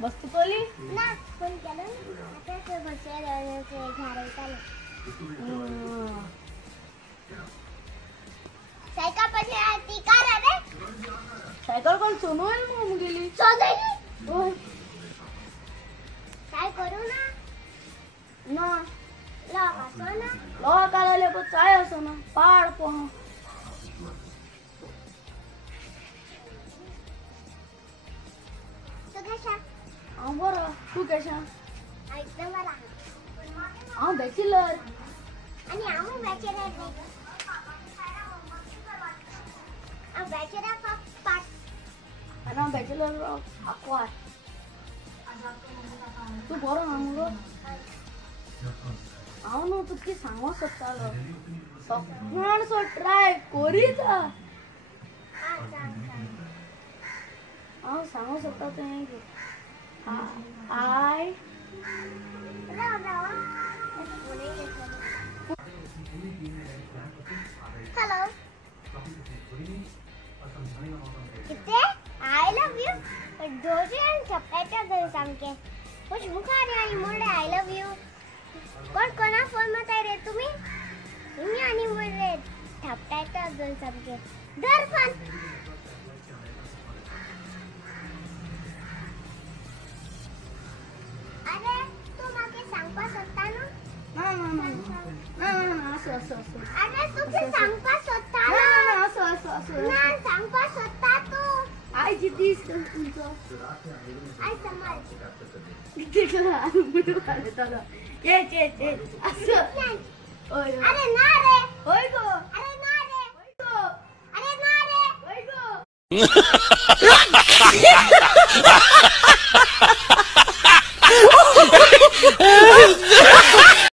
वस्तु कोली ना कोण केलं आता ते बसेल ते झाडायला सायकल पण ती कार रे सायकल कोण सोनवाल मग गेली सोदाई ओय काय करू ना ना ला असो ना लो काढले पण काय असो ना पाड पोह तो कशा बरं तू कशा एकदम बरा बॅचलर आणि आम्ही बॅचलर नाही बॅचलर ऑफ पार्ट आणि बॅचलर ऑफ अक्वार तू बरं ना मुलं ना तू की सांगू शकता सो ट्राय करीता सांगू शकता तुम्ही I Hello. कितने? I love you. जोशी आणि चपात्या घरी सांगते. कुछ मुखारी आणि मोडे I love you. कोण कोणा फोन मध्ये रे तुम्ही? तुम्ही आणि मोडे चपात्या घरी सांगते. दर फोन. अरे तू मागे सांगपा सकता ना? ना असं अरे तुम्ही सांगपा सकता ना? असं ना सांगपा सकता तू. आई जितीस तुमचं आई समज. ये असं अरे ना रे. होय गो अरे ना रे. होय गो अरे ना रे. होय गो